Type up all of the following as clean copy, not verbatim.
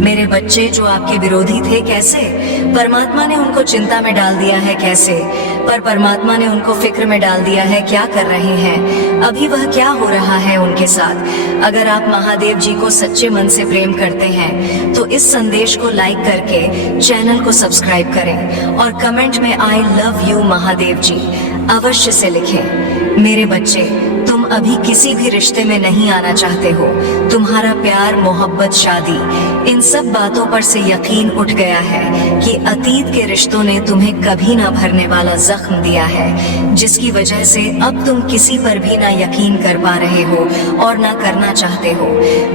मेरे बच्चे जो आपके विरोधी थे, कैसे परमात्मा ने उनको चिंता में डाल दिया है, कैसे पर परमात्मा ने उनको फिक्र में डाल दिया है, क्या कर रहे हैं, अभी वह क्या हो रहा है उनके साथ। अगर आप महादेव जी को सच्चे मन से प्रेम करते हैं तो इस संदेश को लाइक करके चैनल को सब्सक्राइब करें और कमेंट में आई लव यू महादेव जी अवश्य से लिखें। मेरे बच्चे, तुम अभी किसी भी रिश्ते में नहीं आना चाहते हो। तुम्हारा प्यार, मोहब्बत, शादी, इन सब बातों पर से यकीन उठ गया है कि अतीत के रिश्तों ने तुम्हें कभी ना भरने वाला जख्म दिया है, जिसकी वजह से अब तुम किसी पर भी ना यकीन कर पा रहे हो और ना करना चाहते हो।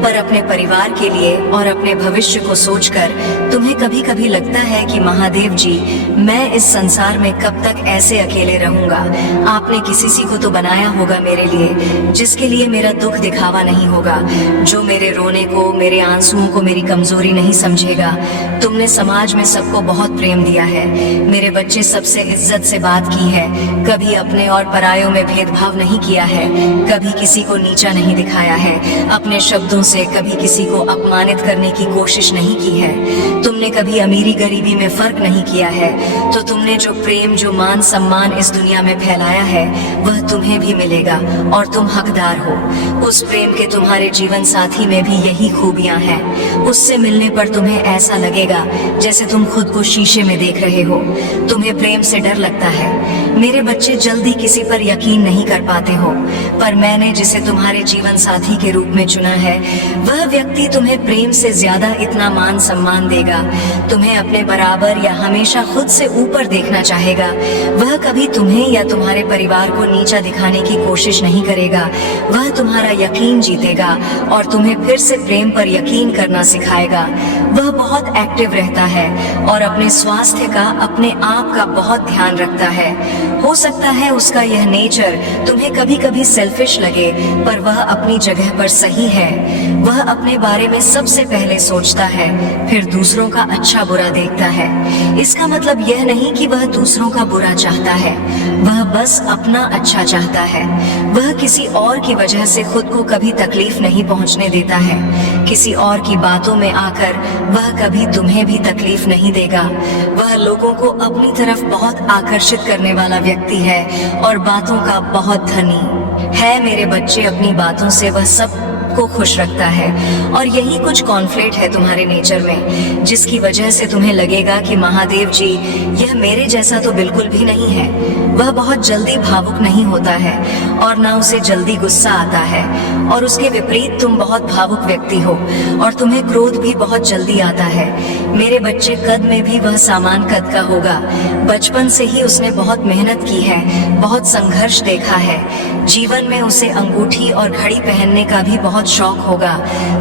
पर अपने परिवार के लिए और अपने भविष्य को सोचकर तुम्हें कभी कभी लगता है कि महादेव जी, मैं इस संसार में कब तक ऐसे अकेले रहूंगा। आपने किसी को तो बनाया होगा मेरे लिए, जिसके लिए मेरा दुख दिखावा नहीं होगा, जो मेरे रोने को, मेरे आंसुओं को मेरी कमजोरी नहीं समझेगा। तुमने समाज में सबको बहुत प्रेम दिया है। मेरे बच्चे, सबसे इज्जत से बात की है, कभी अपने और परायों में भेदभाव नहीं किया है, कभी किसी को नीचा नहीं दिखाया है, अपने शब्दों से कभी किसी को अपमानित करने की कोशिश नहीं की है। तुमने कभी अमीरी गरीबी में फर्क नहीं किया है। तो तुमने जो प्रेम, जो मान सम्मान इस दुनिया में फैलाया है, वह तुम्हें भी मिलेगा और तुम हकदार हो। उस प्रेम के तुम्हारे जीवन साथी में भी यही खूबियां हैं। उससे मिलने पर तुम्हें ऐसा लगेगा जैसे तुम खुद को शीशे में देख रहे हो। तुम्हें प्रेम से डर लगता है। मेरे बच्चे, जल्दी किसी पर यकीन नहीं कर पाते हो, पर मैंने जिसे तुम्हारे जीवन साथी के रूप में चुना है, वह व्यक्ति तुम्हें प्रेम से ज्यादा इतना मान सम्मान देगा, तुम्हें अपने बराबर या हमेशा खुद से ऊपर देखना चाहेगा। वह कभी तुम्हें या तुम्हारे परिवार को नीचा दिखाने की कोशिश नहीं करेगा। वह तुम्हारा यकीन जीतेगा और तुम्हें फिर से प्रेम पर यकीन करना सिखाएगा। वह बहुत एक्टिव रहता है और अपने स्वास्थ्य का, अपने आप का बहुत ध्यान रखता है। हो सकता है उसका यह नेचर तुम्हें कभी कभी सेल्फिश लगे, पर वह अपनी जगह पर सही है। वह अपने बारे में सबसे पहले सोचता है, फिर दूसरों का अच्छा बुरा देखता है। इसका मतलब यह नहीं कि वह दूसरों का बुरा चाहता है, वह बस अपना अच्छा चाहता है। वह किसी और की वजह से खुद को कभी तकलीफ नहीं पहुंचने देता है। किसी और की बातों में आकर वह कभी तुम्हें भी तकलीफ नहीं देगा। वह लोगों को अपनी तरफ बहुत आकर्षित करने वाला व्यक्ति है और बातों का बहुत धनी है। मेरे बच्चे, अपनी बातों से वह सब को खुश रखता है और यही कुछ कॉन्फ्लिक्ट है तुम्हारे नेचर में, जिसकी वजह से तुम्हें लगेगा कि महादेव जी, यह मेरे जैसा तो बिल्कुल भी नहीं है। वह बहुत जल्दी भावुक नहीं होता है और ना उसे जल्दी गुस्सा आता है, और उसके विपरीत तुम बहुत भावुक व्यक्ति हो और तुम्हें क्रोध भी बहुत जल्दी आता है। मेरे बच्चे, कद में भी वह सामान कद का होगा। बचपन से ही उसने बहुत मेहनत की है, बहुत संघर्ष देखा है। जीवन में उसे अंगूठी और घड़ी पहनने का भी बहुत शौक होगा।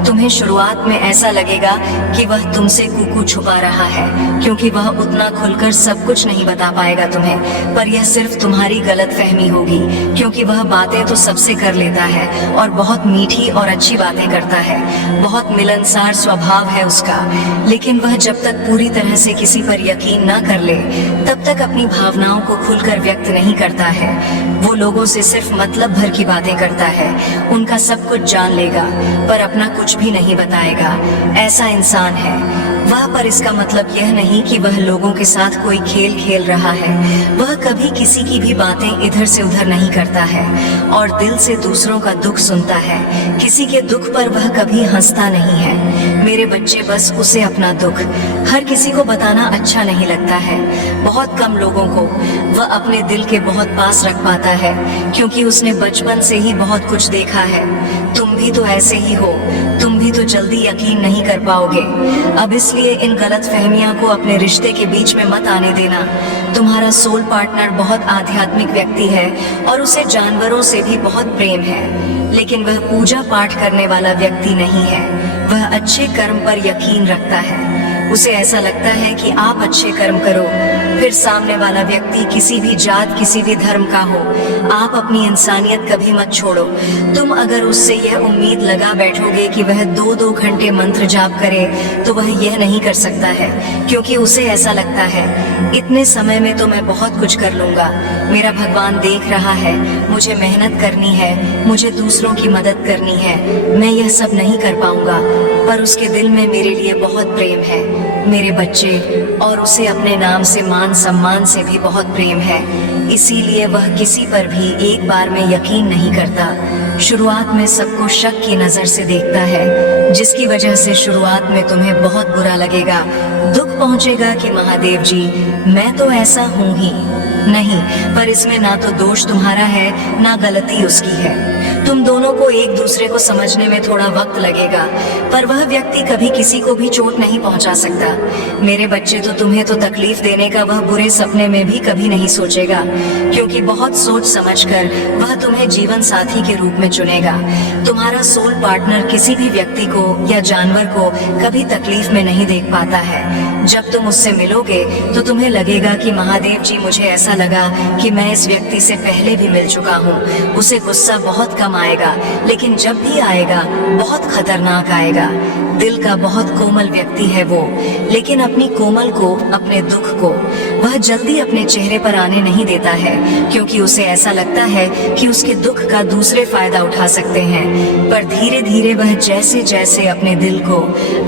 तुम्हें शुरुआत में ऐसा लगेगा कि वह तुमसे कुकू छुपा रहा है, क्योंकि वह उतना खुलकर सब कुछ नहीं बता पाएगा तुम्हें, पर यह सिर्फ तुम्हारी गलतफहमी होगी, क्योंकि वह बातें तो सबसे कर लेता है और बहुत मीठी और अच्छी बातें करता है। बहुत मिलनसार स्वभाव है उसका, लेकिन वह जब तक पूरी तरह से किसी पर यकीन ना कर ले, तब तक अपनी भावनाओं को खुलकर व्यक्त नहीं करता है। वो लोगों से सिर्फ मतलब भर की बातें करता है, उनका सब कुछ जान लेगा, पर अपना कुछ भी नहीं बताएगा। ऐसा इंसान है वह, पर इसका मतलब यह नहीं कि वह लोगों के साथ कोई खेल खेल रहा है। वह कभी किसी की भी बातें इधर से उधर नहीं करता है और दिल से दूसरों का दुख सुनता है। किसी के दुख पर वह कभी हंसता नहीं है। मेरे बच्चे, बस उसे अपना दुख हर किसी को बताना अच्छा नहीं लगता है। बहुत कम लोगों को वह अपने दिल के बहुत पास रख पाता है, क्योंकि उसने बचपन से ही बहुत कुछ देखा है। तुम भी तो ऐसे ही हो, तुम भी तो जल्दी यकीन नहीं कर पाओगे। अब इसलिए इन गलत फहमियां को अपने रिश्ते के बीच में मत आने देना। तुम्हारा सोल पार्टनर बहुत आध्यात्मिक व्यक्ति है और उसे जानवरों से भी बहुत प्रेम है, लेकिन वह पूजा पाठ करने वाला व्यक्ति नहीं है। वह अच्छे कर्म पर यकीन रखता है। उसे ऐसा लगता है कि आप अच्छे कर्म करो फिर सामने वाला व्यक्ति किसी भी जात किसी भी धर्म का हो, आप अपनी इंसानियत कभी मत छोड़ो। तुम अगर उससे यह उम्मीद लगा बैठोगे कि वह 2-2 घंटे मंत्र जाप करे तो वह यह नहीं कर सकता है, क्योंकि उसे ऐसा लगता है इतने समय में तो मैं बहुत कुछ कर लूंगा, मेरा भगवान देख रहा है, मुझे मेहनत करनी है, मुझे दूसरों की मदद करनी है, मैं यह सब नहीं कर पाऊंगा। पर उसके दिल में मेरे लिए बहुत प्रेम है, मेरे बच्चे, और उसे अपने नाम से मान सम्मान से भी बहुत प्रेम है, इसीलिए वह किसी पर भी एक बार में यकीन नहीं करता। शुरुआत में सबको शक की नजर से देखता है, जिसकी वजह से शुरुआत में तुम्हें बहुत बुरा लगेगा, दुख पहुंचेगा कि महादेव जी मैं तो ऐसा हूं ही नहीं। पर इसमें ना तो दोष तुम्हारा है ना गलती उसकी है। तुम दोनों को एक दूसरे को समझने में थोड़ा वक्त लगेगा, पर वह व्यक्ति कभी किसी को भी चोट नहीं पहुंचा सकता। मेरे बच्चे, तो तुम्हें तो तकलीफ देने का वह बुरे सपने में भी कभी नहीं सोचेगा, क्योंकि बहुत सोच समझकर वह तुम्हें जीवन साथी के रूप में चुनेगा। तुम्हारा सोल पार्टनर किसी भी व्यक्ति को या जानवर को कभी तकलीफ में नहीं देख पाता है। जब तुम उससे मिलोगे तो तुम्हें लगेगा कि महादेव जी मुझे ऐसा लगा कि मैं इस व्यक्ति से पहले भी मिल चुका हूँ। उसे गुस्सा बहुत कम आएगा, लेकिन जब भी आएगा बहुत खतरनाक आएगा। दिल का बहुत कोमल व्यक्ति है वो, लेकिन अपनी कोमल को, अपने दुख को वह जल्दी अपने चेहरे पर आने नहीं देता है, क्योंकि उसे ऐसा लगता है कि उसके दुख का दूसरे फायदा उठा सकते हैं। पर धीरे धीरे वह जैसे जैसे अपने दिल को,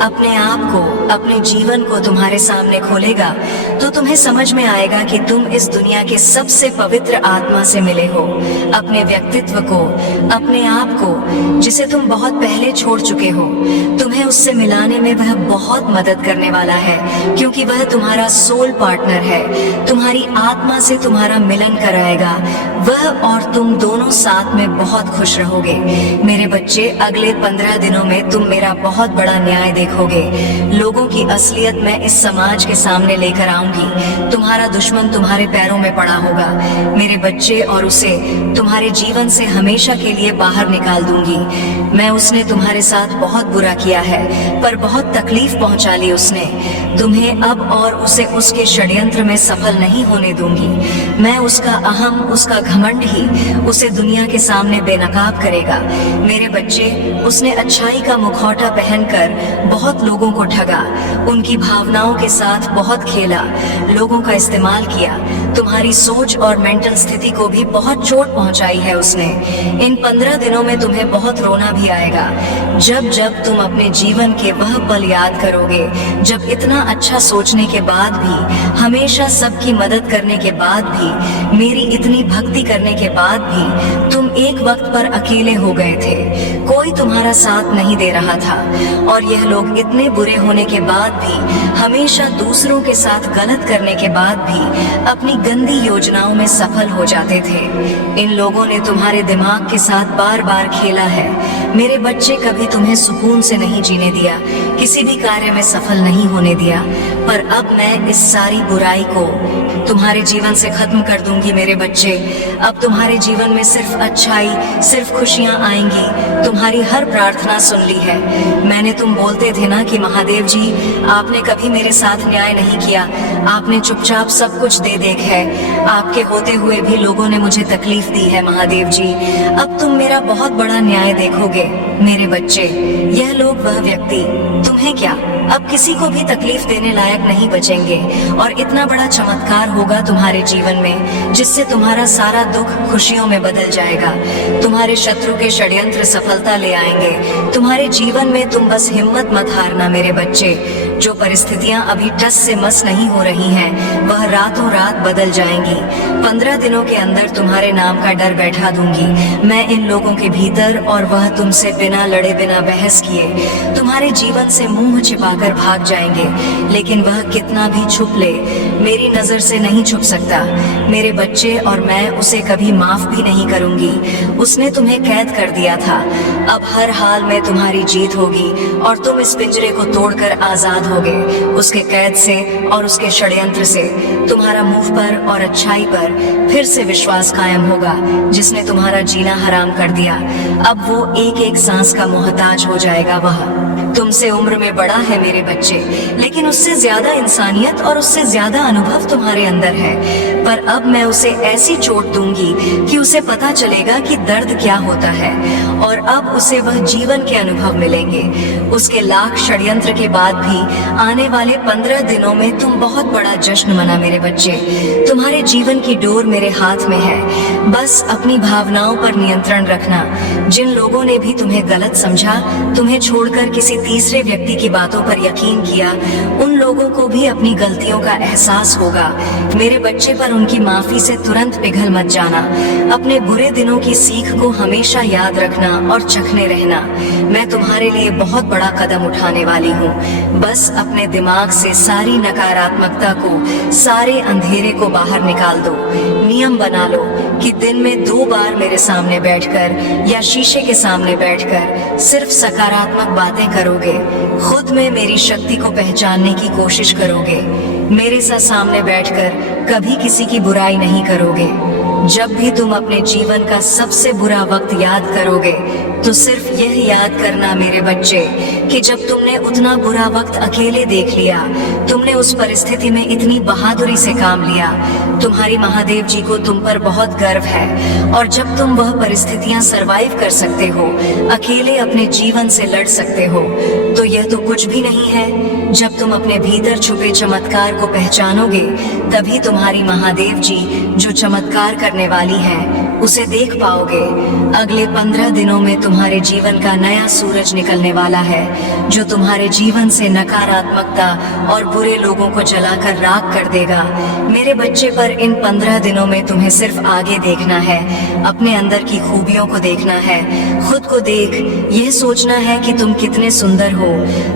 अपने आप को, अपने जीवन को तुम्हारे सामने खोलेगा तो तुम्हें समझ में आएगा कि तुम इस दुनिया के सबसे पवित्र आत्मा से मिले हो। अपने व्यक्तित्व को, अपने आप को, जिसे तुम बहुत पहले छोड़ चुके हो, तुम्हें उससे मिलाने में वह बहुत मदद करने वाला है, क्योंकि वह तुम्हारा सोल पार्टनर है। तुम्हारी आत्मा से तुम्हारा मिलन कराएगा। वह और तुम दोनों साथ में बहुत खुश रहोगे। मेरे बच्चे, अगले 15 दिनों में तुम मेरा बहुत बड़ा न्याय देखोगे। लोगों की असलियत मैं इस समाज के सामने लेकर आऊंगी। तुम्हारा दुश्मन तुम्हारे पैरों में पड़ा होगा मेरे बच्चे, और उसे तुम्हारे जीवन से हमेशा के लिए बाहर निकाल दूंगी। मैं उसने तुम्हारे साथ बहुत बुरा किया है, पर बहुत तकलीफ पहुंचा ली उसने तुम्हें। अब और उसे उसके षड्यंत्र में सफल नहीं होने दूंगी। मैं उसका अहम, उसका घमंड ही उसे दुनिया के सामने बेनकाब करेगा। मेरे बच्चे, उसने अच्छाई का मुखौटा पहनकर बहुत लोगों को ठगा, उनकी भावनाओं के साथ बहुत खेला, लोगों का इस्तेमाल किया। तुम्हारी सोच और मेंटल स्थिति को भी बहुत चोट पहुंचाई है उसने। इन 15 दिनों में तुम्हें बहुत रोना भी आएगा, जब जब तुम अपने जीवन के वह पल याद करोगे, जब इतना अच्छा सोचने के बाद भी, हमेशा सबकी मदद करने के बाद भी, मेरी इतनी भक्ति करने के बाद भी तुम एक वक्त पर अकेले हो गए थे। कोई तुम्हारा साथ नहीं दे रहा था, और यह लोग इतने बुरे होने के बाद भी, हमेशा दूसरों के साथ गलत करने के बाद भी अपनी गंदी योजनाओं में सफल हो जाते थे। इन लोगों ने तुम्हारे दिमाग के साथ बार बार खेला है। मेरे बच्चे, कभी तुम्हें सुकून से नहीं जीने दिया, किसी भी कार्य में सफल नहीं होने दिया। पर अब मैं इस सारी बुराई को तुम्हारे जीवन से खत्म कर दूंगी मेरे बच्चे। अब तुम्हारे जीवन में सिर्फ अच्छाई, सिर्फ खुशियां आएंगी। तुम्हारी हर प्रार्थना सुन ली है मैंने। तुम बोलते थे ना कि महादेव जी आपने कभी मेरे साथ न्याय नहीं किया, आपने चुपचाप सब कुछ दे देख है, आपके होते हुए भी लोगों ने मुझे तकलीफ दी है महादेव जी। अब तुम मेरा बहुत बड़ा न्याय देखोगे मेरे बच्चे। यह लोग, वह व्यक्ति, तुम्हें क्या, अब किसी को भी तकलीफ देने लायक नहीं बचेंगे, और इतना बड़ा चमत्कार होगा तुम्हारे जीवन में, जिससे तुम्हारा सारा दुख खुशियों में बदल जाएगा। तुम्हारे शत्रु के षड्यंत्र सफलता ले आएंगे तुम्हारे जीवन में। तुम बस हिम्मत मत हारना मेरे बच्चे। जो परिस्थितियां अभी टस से मस नहीं हो रही हैं, वह रातों रात बदल जाएंगी। 15 दिनों के अंदर तुम्हारे नाम का डर बैठा दूंगी मैं इन लोगों के भीतर, और वह तुमसे बिना लड़े, बिना बहस किए तुम्हारे जीवन से मुंह छिपाकर भाग जाएंगे। लेकिन वह कितना भी छुप ले, मेरी नजर से नहीं छुप सकता मेरे बच्चे, और मैं उसे कभी माफ भी नहीं करूंगी। उसने तुम्हें कैद कर दिया था, अब हर हाल में तुम्हारी जीत होगी, और तुम इस पिंजरे को तोड़कर आजाद होगे उसके कैद से और उसके षड्यंत्र से। तुम्हारा मुंह पर और अच्छाई पर फिर से विश्वास कायम होगा, जिसने तुम्हारा जीना हराम कर दिया। अब वो एक एक सांस का मोहताज हो जाएगा। वह तुमसे उम्र में बड़ा है मेरे बच्चे, लेकिन उससे ज्यादा इंसानियत और उससे ज्यादा अनुभव तुम्हारे अंदर है। पर अब मैं उसे ऐसी चोट दूंगी कि उसे पता चलेगा कि दर्द क्या होता है, और अब उसे वह जीवन के अनुभव मिलेंगे। उसके लाख षड्यंत्र के बाद भी आने वाले 15 दिनों में तुम बहुत बड़ा जश्न मना मेरे बच्चे। तुम्हारे जीवन की डोर मेरे हाथ में है, बस अपनी भावनाओं पर नियंत्रण रखना। जिन लोगों ने भी तुम्हें गलत समझा, तुम्हें छोड़कर किसी तीसरे व्यक्ति की बातों पर यकीन किया, उन लोगों को भी अपनी गलतियों का एहसास होगा मेरे बच्चे। पर उनकी माफी से तुरंत पिघल मत जाना। अपने बुरे दिनों की सीख को हमेशा याद रखना और चखने रहना। मैं तुम्हारे लिए बहुत बड़ा कदम उठाने वाली हूँ। बस अपने दिमाग से सारी नकारात्मकता को, सारे अंधेरे को बाहर निकाल दो। नियम बना लो कि दिन में 2 बार मेरे सामने बैठकर या शीशे के सामने बैठकर सिर्फ सकारात्मक बातें करोगे। खुद में मेरी शक्ति को पहचानने की कोशिश करोगे। मेरे साथ सामने बैठकर कभी किसी की बुराई नहीं करोगे। जब भी तुम अपने जीवन का सबसे बुरा वक्त याद करोगे, तो सिर्फ यह याद करना मेरे बच्चे कि जब तुमने उतना बुरा वक्त अकेले देख लिया, तुमने उस परिस्थिति में इतनी बहादुरी से काम लिया। तुम्हारी महादेव जी को तुम पर बहुत गर्व है, और जब तुम वह परिस्थितियां सरवाइव कर सकते हो, अकेले अपने जीवन से लड़ सकते हो, तो यह तो कुछ भी नहीं है। जब तुम अपने भीतर छुपे चमत्कार को पहचानोगे, तभी तुम्हारी महादेव जी जो चमत्कार करने वाली है उसे देख पाओगे। अगले 15 दिनों में तुम्हारे जीवन का नया सूरज निकलने वाला है, जो तुम्हारे जीवन से नकारात्मकता और बुरे लोगों को जलाकर राख कर देगा। मेरे बच्चे, पर इन 15 दिनों में तुम्हें सिर्फ आगे देखना है, अपने अंदर की खूबियों को देखना है। खुद को देख, यह सोचना है कि तुम कितने सुंदर हो,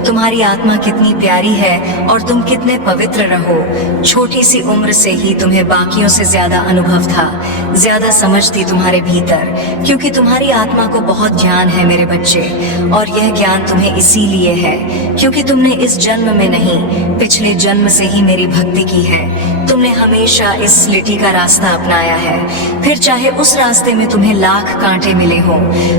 तुम्हारी आत्मा कितनी प्यारी है और तुम कितने पवित्र रहो। छोटी सी उम्र से ही तुम्हें बाकियों से ज्यादा अनुभव था, ज्यादा समझ थी तुम्हारे भीतर, क्योंकि तुम्हारी आत्मा को बहुत ज्ञान है मेरे बच्चे। और यह ज्ञान तुम्हें इसीलिए है क्योंकि तुमने इस जन्म में नहीं, पिछले जन्म से ही मेरी भक्ति की है। तुमने हमेशा इस लिटी का रास्ता अपनाया है, फिर चाहे उस रास्ते में तुम्हें लाख कांटे मिले हो,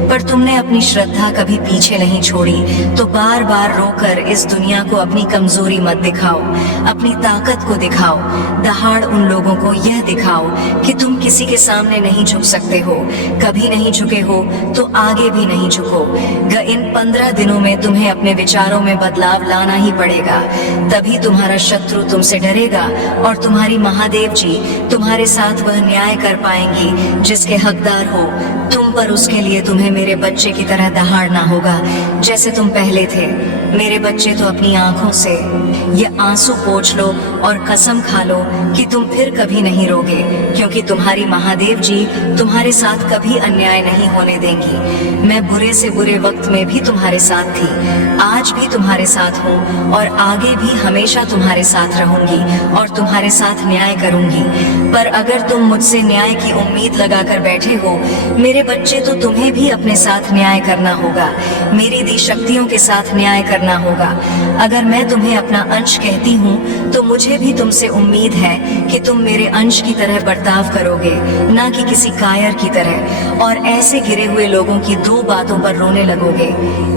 पर तुमने अपनी श्रद्धा कभी पीछे नहीं छोड़ी। तो बार बार रोकर इस दुनिया को अपनी कमजोरी मत दिखाओ, अपनी ताकत को दिखाओ। दहाड़ उन लोगों को यह दिखाओ कि तुम किसी के सामने नहीं झुक सकते हो, कभी नहीं झुके हो तो आगे भी नहीं झुको। इन 15 दिनों में तुम्हें अपने विचारों में बदलाव लाना ही पड़ेगा, तभी तुम्हारा शत्रु तुमसे डरेगा और तुम्हारी महादेव जी तुम्हारे साथ वह न्याय कर पाएंगी जिसके हकदार हो तुम। पर उसके लिए तुम्हें मेरे बच्चे की तरह दहाड़ना होगा जैसे तुम पहले थे। मेरे बच्चे, तो अपनी आंखों से ये आंसू पोंछ लो और कसम खा लो कि तुम फिर कभी नहीं रोगे, क्योंकि तुम्हारी महादेव जी तुम्हारे साथ कभी अन्याय नहीं होने देंगी। मैं बुरे से बुरे वक्त में भी तुम्हारे साथ थी, आज भी तुम्हारे साथ हूँ और आगे भी हमेशा तुम्हारे साथ रहूंगी और तुम्हारे साथ न्याय करूंगी। पर अगर तुम मुझसे न्याय की उम्मीद लगाकर बैठे हो मेरे बच्चे, तो तुम्हें भी अपने साथ न्याय करना होगा, मेरी दी शक्तियों के साथ न्याय करना होगा। अगर मैं तुम्हें अपना अंश कहती हूँ, तो मुझे भी तुमसे उम्मीद है कि तुम मेरे अंश की तरह बर्ताव करोगे, ना कि किसी कायर की तरह, और ऐसे गिरे हुए लोगों की 2 बातों पर रोने लगोगे।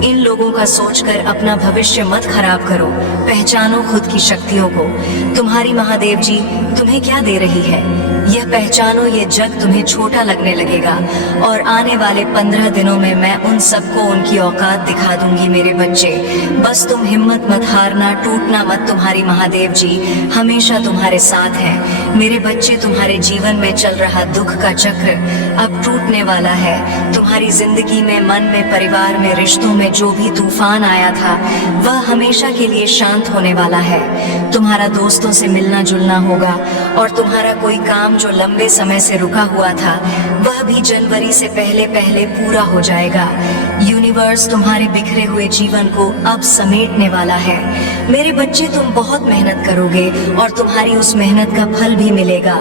इन लोगों का सोचकर अपना भविष्य मत खराब करो, पहचानो खुद की शक्तियों को। तुम्हारी महादेव जी तुम्हें क्या दे रही है, यह पहचानो। ये जग तुम्हें छोटा लगने लगेगा और आने वाले 15 दिनों में मैं उन सबको उनकी औकात दिखा दूंगी मेरे बच्चे। बस तुम हिम्मत मत हारना, टूटना मत। तुम्हारी महादेव जी हमेशा तुम्हारे साथ है मेरे बच्चे। तुम्हारे जीवन में चल रहा दुख का चक्र अब टूटने वाला है। तुम्हारी जिंदगी में, मन में, परिवार में, रिश्तों में जो भी तूफान आया था वह हमेशा के लिए शांत होने वाला है। तुम्हारा दोस्तों से मिलना जुलना होगा और तुम्हारा कोई काम जो लंबे समय से रुका हुआ था वह भी जनवरी से पहले पहले पूरा हो जाएगा। यूनिवर्स तुम्हारे बिखरे हुए जीवन को अब समेटने वाला है मेरे बच्चे। तुम बहुत मेहनत करोगे और तुम्हारी उस मेहनत का फल भी मिलेगा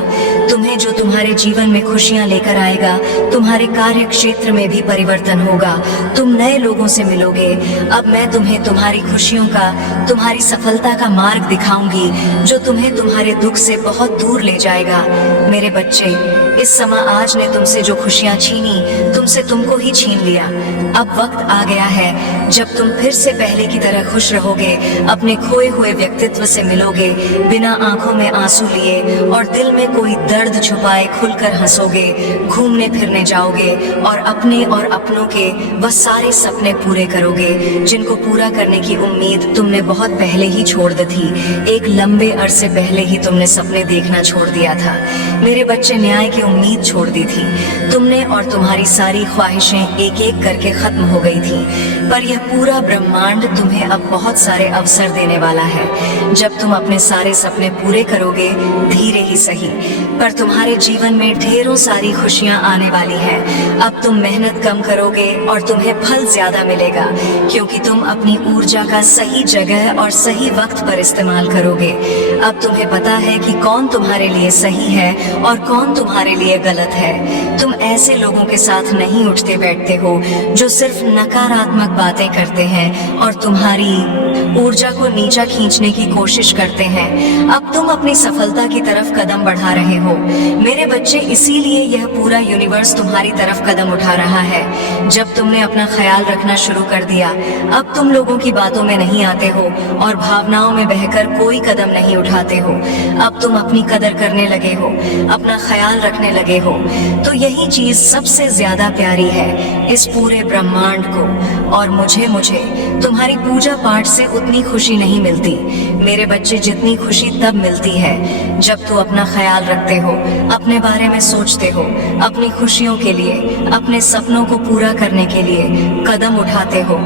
तुम्हें, जो तुम्हारे जीवन में खुशियां लेकर आएगा। तुम्हारे कार्य क्षेत्र में भी परिवर्तन होगा, तुम नए लोगों से मिलोगे। अब मैं तुम्हें तुम्हारी खुशियों का, तुम्हारी सफलता का मार्ग दिखाऊंगी जो तुम्हें तुम्हारे दुख से बहुत दूर ले जाएगा मेरे बच्चे। इस समय आज ने तुमसे जो खुशियां छीनी, तुम तुमसे तुमको ही छीन लिया। अब वक्त आ गया है जब तुम फिर से पहले की तरह खुश रहोगे, अपने खोए हुए व्यक्तित्व से मिलोगे, बिना आंखों में आंसू लिए और दिल में कोई दर्द छुपाए खुलकर हंसोगे, घूमने फिरने जाओगे और अपने और अपनों के वह सारे सपने पूरे करोगे जिनको पूरा करने की उम्मीद तुमने बहुत पहले ही छोड़ दी थी। एक लंबे अरसे पहले ही तुमने सपने देखना छोड़ दिया था। मेरे बच्चे, न्याय की उम्मीद छोड़ दी थी तुमने और तुम्हारी सारी ख्वाहिशें एक एक करके खत्म हो गई थी। पर यह पूरा ब्रह्मांड तुम्हें अब बहुत सारे अवसर देने वाला है। जब तुम अपने सारे सपने पूरे करोगे, धीरे ही सही, पर तुम्हारे जीवन में ढेरों सारी खुशियां आने वाली हैं। अब तुम मेहनत कम करोगे और तुम्हें फल ज्यादा मिलेगा, क्योंकि तुम अपनी ऊर्जा का सही जगह और सही वक्त पर इस्तेमाल करोगे। अब तुम्हें पता है कि कौन तुम्हारे लिए सही है और कौन तुम्हारे लिए गलत है। तुम ऐसे लोगों के साथ नहीं उठते बैठते हो जो सिर्फ नकारात्मक बातें करते हैं और तुम्हारी ऊर्जा को नीचा खींचने की कोशिश करते हैं। अब तुम अपनी सफलता की तरफ कदम बढ़ा रहे हो मेरे बच्चे, इसीलिए यह पूरा यूनिवर्स तुम्हारी तरफ कदम उठा रहा है। जब तुमने अपना ख्याल रखना शुरू कर दिया, अब तुम लोगों की बातों में नहीं आते हो और भावनाओं में बहकर कोई कदम नहीं उठाते हो। अब तुम अपनी कदर करने लगे हो, अपना ख्याल रखने लगे हो। तो यही चीज सबसे ज्यादा प्यारी है इस पूरे ब्रह्मांड को। और मुझे तुम्हारी पूजा पाठ से उतनी खुशी नहीं मिलती मेरे बच्चे, जितनी खुशी तब मिलती है जब तू अपना ख्याल रखते हो, अपने बारे में सोचते हो, अपनी खुशियों के लिए, अपने सपनों को पूरा करने के लिए कदम उठाते हो।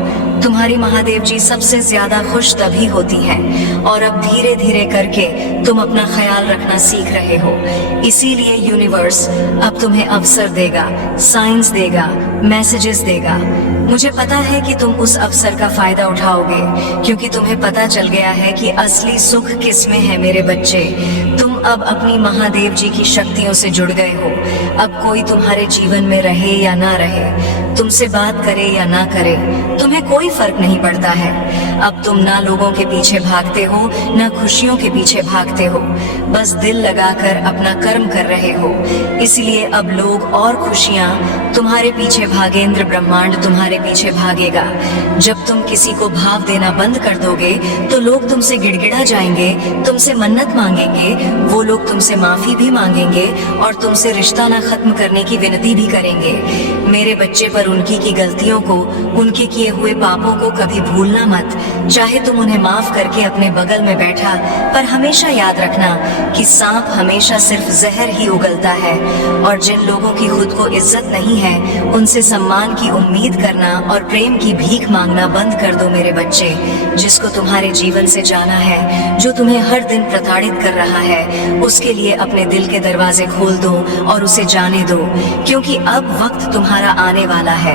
तुम्हारी महादेव जी सबसे ज्यादा खुश तभी होती हैं और अब धीरे धीरे करके तुम अपना ख्याल रखना सीख रहे हो। इसीलिए यूनिवर्स अब तुम्हें अवसर देगा, साइंस देगा, मैसेजेस देगा। मुझे पता है कि तुम उस अवसर का फायदा उठाओगे, क्योंकि तुम्हें पता चल गया है कि असली सुख किसमें है मेरे बच्चे। तुम अब अपनी महादेव जी की शक्तियों से जुड़ गए हो। अब कोई तुम्हारे जीवन में रहे या ना रहे, तुमसे बात करे या ना करे, तुम्हें कोई फर्क नहीं पड़ता है। अब तुम ना लोगों के पीछे भागते हो, ना खुशियों के पीछे भागते हो, बस दिल लगाकर अपना कर्म कर रहे हो। इसलिए अब लोग और खुशियां तुम्हारे पीछे भागेंद्र ब्रह्मांड तुम्हारे पीछे भागेगा। जब तुम किसी को भाव देना बंद कर दोगे तो लोग तुमसे गिड़गिड़ा जाएंगे, तुमसे मन्नत मांगेंगे, वो लोग तुमसे माफी भी मांगेंगे और तुमसे रिश्ता ना खत्म करने की विनती भी करेंगे मेरे बच्चे। पर उनकी की गलतियों को, उनके किए हुए पापों को कभी भूलना मत। चाहे तुम उन्हें माफ करके अपने बगल में बैठा, पर हमेशा याद रखना कि सांप हमेशा सिर्फ जहर ही उगलता है। और जिन लोगों की खुद को इज्जत नहीं है, उनसे सम्मान की उम्मीद करना और प्रेम की भीख मांगना बंद कर दो मेरे बच्चे। जिसको तुम्हारे जीवन से जाना है, जो तुम्हें हर दिन प्रताड़ित कर रहा है, उसके लिए अपने दिल के दरवाजे खोल दो और उसे जाने दो, क्योंकि अब वक्त तुम्हारा आने वाला है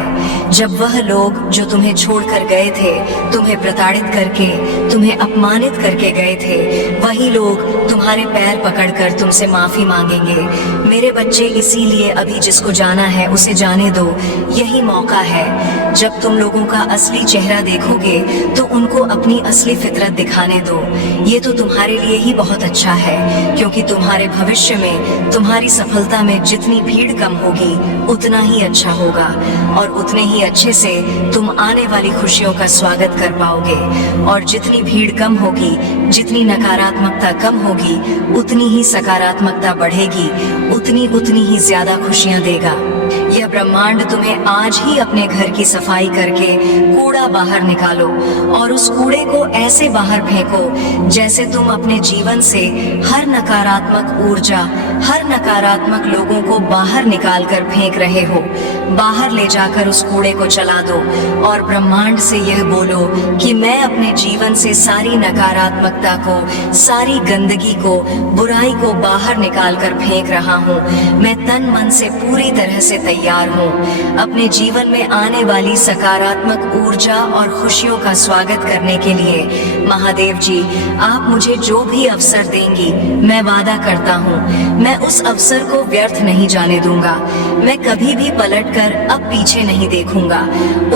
जब वह लोग जो तुम्हें छोड़कर गए थे, तुम्हें प्रताड़ित करके, तुम्हें अपमानित करके गए थे, वही लोग तुम्हारे पैर पकड़कर तुमसे माफी मांगेंगे मेरे बच्चे। इसीलिए अभी जिसको जाना है उसे जाने दो। यही मौका है जब तुम लोगों का असली चेहरा देखोगे तो उनको अपनी असली फितरत दिखाने दो। ये तो तुम्हारे लिए ही बहुत अच्छा है, क्योंकि तुम्हारे भविष्य में, तुम्हारी सफलता में जितनी भीड़ कम होगी उतना ही अच्छा होगा और उतने ही अच्छे से तुम आने वाली खुशियों का स्वागत कर पाओगे। और जितनी भीड़ कम होगी, जितनी नकारात्मकता कम होगी, उतनी ही सकारात्मकता बढ़ेगी, उतनी ही ज्यादा खुशियां देगा। यह ब्रह्मांड तुम्हें आज ही अपने घर की सफाई करके कूड़ा बाहर निकालो और उस कूड़े को ऐसे बाहर फेंको जैसे तुम अपने जीवन से हर नकारात्मक ऊर्जा, हर नकारात्मक लोगों को बाहर निकाल कर फेंक रहे हो। बाहर ले जाकर उस कूड़े को चला दो और ब्रह्मांड से यह बोलो कि मैं अपने जीवन से सारी नकारात्मकता को, सारी गंदगी को, बुराई को बाहर निकाल कर फेंक रहा हूँ। मैं तन मन से पूरी तरह से तैयार हूँ अपने जीवन में आने वाली सकारात्मक ऊर्जा और खुशियों का स्वागत करने के लिए। महादेव जी, आप मुझे जो भी अवसर देंगी, मैं वादा करता हूँ मैं उस अवसर को व्यर्थ नहीं जाने दूंगा। मैं कभी भी पलटकर अब पीछे नहीं देखूंगा,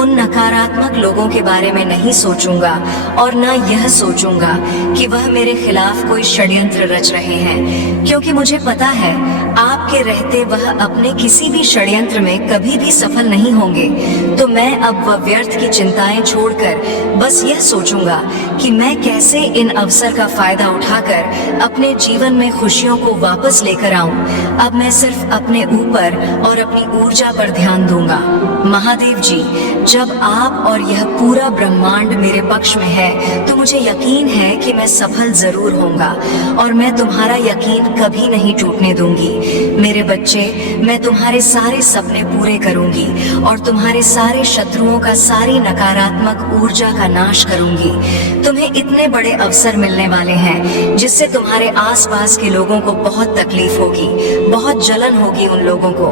उन नकारात्मक लोगों के बारे में नहीं सोचूंगा और ना यह सोचूंगा कि वह मेरे खिलाफ कोई षड्यंत्र रच रहे हैं, क्योंकि मुझे पता है आपके रहते वह अपने किसी भी षड्यंत्र षड्यंत्र में कभी भी सफल नहीं होंगे, तो मैं अब वह व्यर्थ की चिंताएं छोड़कर बस यह सोचूंगा कि मैं कैसे इन अवसर का फायदा उठाकर अपने जीवन में खुशियों को वापस लेकर आऊं। अब मैं सिर्फ अपने ऊपर और अपनी ऊर्जा पर ध्यान दूंगा। महादेव जी, जब आप और यह पूरा ब्रह्मांड मेरे पक्ष में है तो मुझे यकीन है कि मैं सफल जरूर होऊंगा और मैं तुम्हारा यकीन कभी नहीं टूटने दूंगी। मेरे बच्चे, मैं तुम्हारे सारे सपने पूरे करूंगी और तुम्हारे सारे शत्रुओं का सारी नकारात्मक ऊर्जा का नाश करूंगी। तुम्हें इतने बड़े अवसर मिलने वाले हैं जिससे तुम्हारे आसपास के लोगों को बहुत तकलीफ होगी, बहुत जलन होगी उन लोगों को।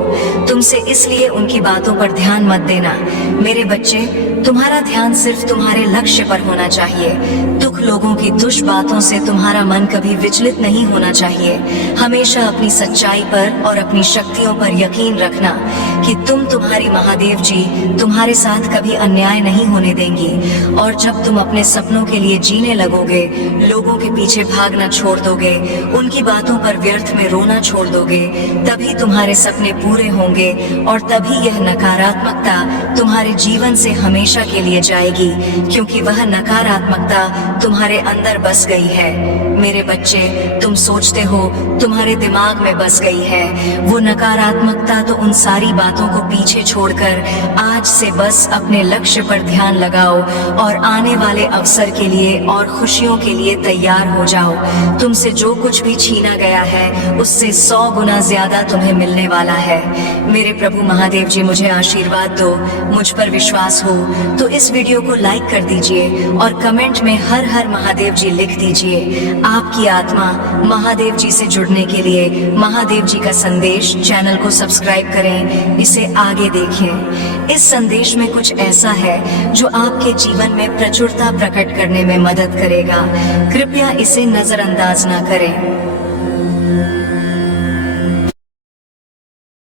तुमसे इसलिए उनकी बातों पर ध्यान मत देना। मेरे बच्चे, तुम्हारा ध्यान सिर्फ तुम्हारे लक्ष्य पर होना चाहिए। दुख लोगों की दुष्ट बातों से तुम्हारा मन कभी विचलित नहीं होना चाहिए। हमेशा अपनी सच्चाई पर और अपनी शक्तियों पर यकीन रखना कि तुम्हारी महादेव जी तुम्हारे साथ कभी अन्याय नहीं होने देंगी। और जब तुम अपने सपनों के लिए जीने लगोगे, लोगों के पीछे भागना छोड़ दोगे, उनकी बातों पर व्यर्थ में रोना छोड़ दोगे, तभी तुम्हारे सपने पूरे होंगे और तभी यह नकारात्मकता तुम्हारे जीवन से हमेशा के लिए जाएगी, क्योंकि वह नकारात्मकता तुम्हारे अंदर बस गई है। मेरे बच्चे, तुम सोचते हो तुम्हारे दिमाग में बस गई है। वो नकारात्मकता तो उन सारी बातों को पीछे छोड़कर आज से बस अपने लक्ष्य पर ध्यान लगाओ और आने वाले अवसर के लिए और खुशियों के लिए तैयार हो जाओ। तुमसे जो कुछ भी छीना गया है उससे 100 गुना ज्यादा तुम्हें मिलने वाला है। मेरे प्रभु महादेव जी, मुझे आशीर्वाद दो, मुझ पर विश्वास हो तो इस वीडियो को लाइक कर दीजिए और कमेंट में हर हर महादेव जी लिख दीजिए। आपकी आत्मा महादेव जी से जुड़ने के लिए महादेव जी का संदेश चैनल को सब्सक्राइब करें, इसे आगे देखें। इस संदेश में कुछ ऐसा है जो आपके जीवन में प्रचुरता प्रकट करने में मदद करेगा। कृपया इसे नजरअंदाज ना करें।